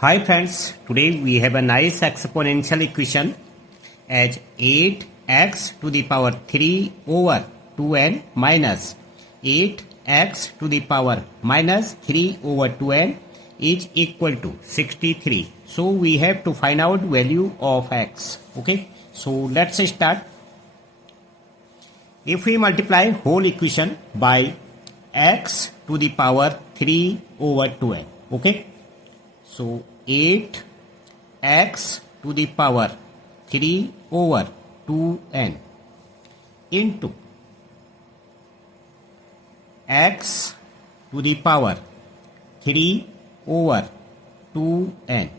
Hi friends, today we have a nice exponential equation as 8x to the power 3 over 2n minus 8x to the power minus 3 over 2n is equal to 63. So we have to find out value of x. Okay, so let's start. If we multiply whole equation by x to the power 3 over 2n, okay. So 8x to the power 3 over 2n into x to the power 3 over 2n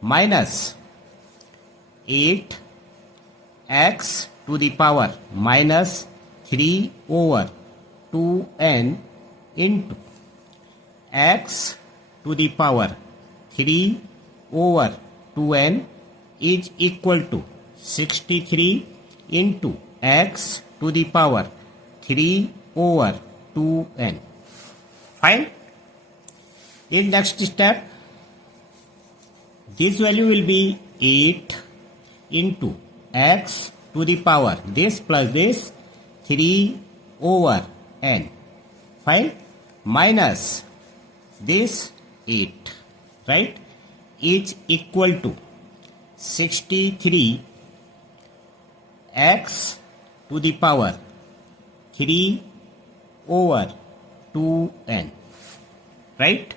minus 8x to the power minus 3 over 2n into x to the power 3 over 2n is equal to 63 into x to the power 3 over 2n. Fine. In next step, this value will be 8 into x to the power this plus this 3 over n. Fine. Minus this 8. Right, is equal to 63 x to the power 3 over 2n. Right.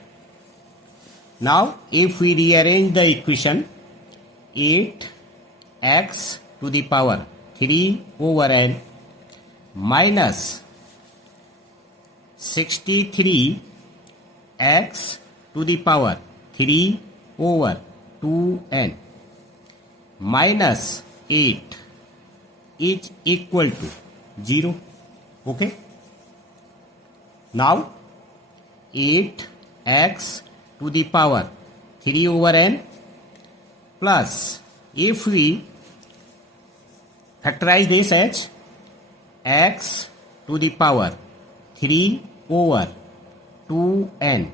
Now if we rearrange the equation, 8x to the power 3 over n minus 63 x to the power 3 over 2n minus 8 is equal to 0. Okay. Now 8x to the power 3 over n plus, if we factorize this as x to the power 3 over 2n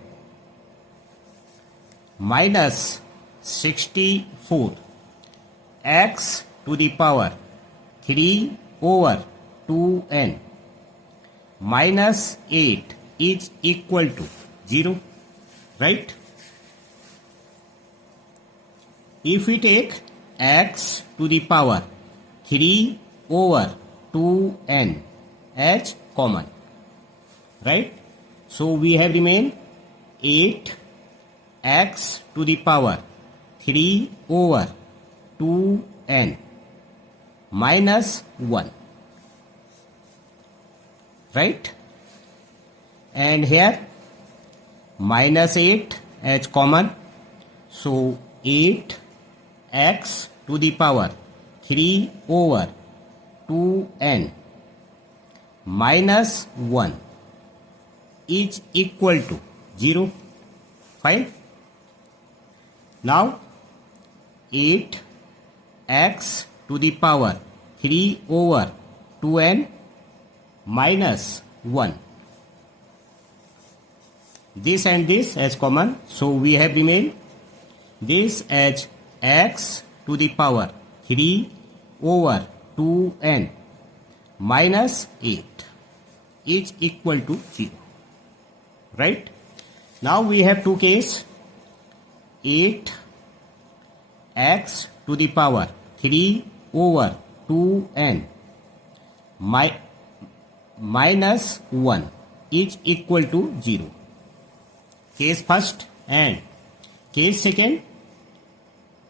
minus 64 x to the power 3 over 2n minus 8 is equal to 0. Right? If we take x to the power 3 over 2n as common, right? So we have remained 8 x to the power 3 over 2n minus 1. Right? And here minus 8 as common. So 8x to the power 3 over 2n minus 1 is equal to 0. Fine. Now 8x to the power 3 over 2n minus 1. This and this as common, so we have remained this as x to the power 3 over 2n minus 8 is equal to 0. Right? Now we have two cases. 8x to the power 3 over 2n minus 1 is equal to 0. Case first and case second,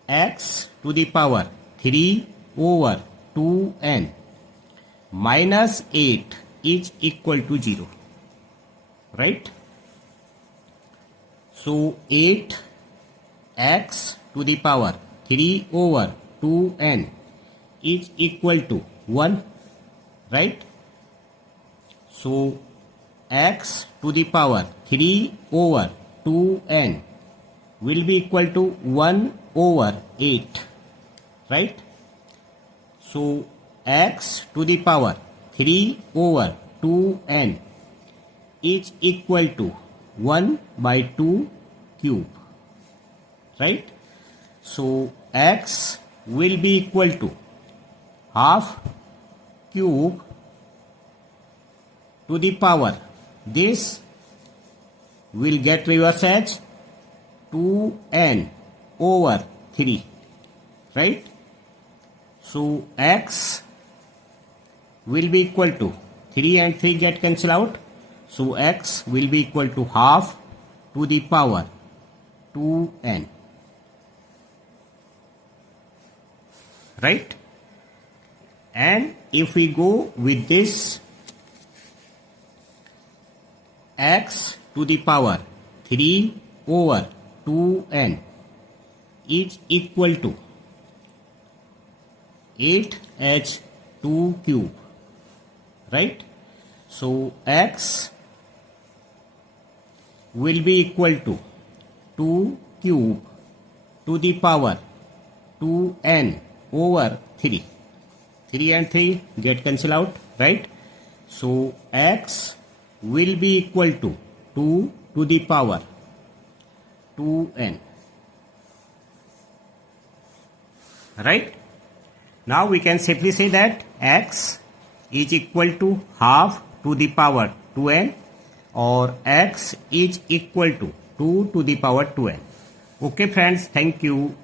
x to the power 3 over 2n minus 8 is equal to 0. Right? So 8x to the power 3 over 2n is equal to 1. Right? So x to the power 3 over 2n will be equal to 1 over 8. Right? So x to the power 3 over 2n is equal to 1 by 2 cube. right? So x will be equal to half cube to the power, this will get reverse as 2n over 3, right? So x will be equal to 3 and 3 get cancel out, so x will be equal to half to the power 2n, right? And if we go with this, x to the power 3 over 2n is equal to 8h2 cube, right? So x will be equal to 2 cube to the power 2n over 3. 3 and 3 get cancel out, right? So x will be equal to 2 to the power 2n, right? Now we can simply say that x is equal to half to the power 2n, or x is equal to 2 to the power 2n. Okay friends, thank you.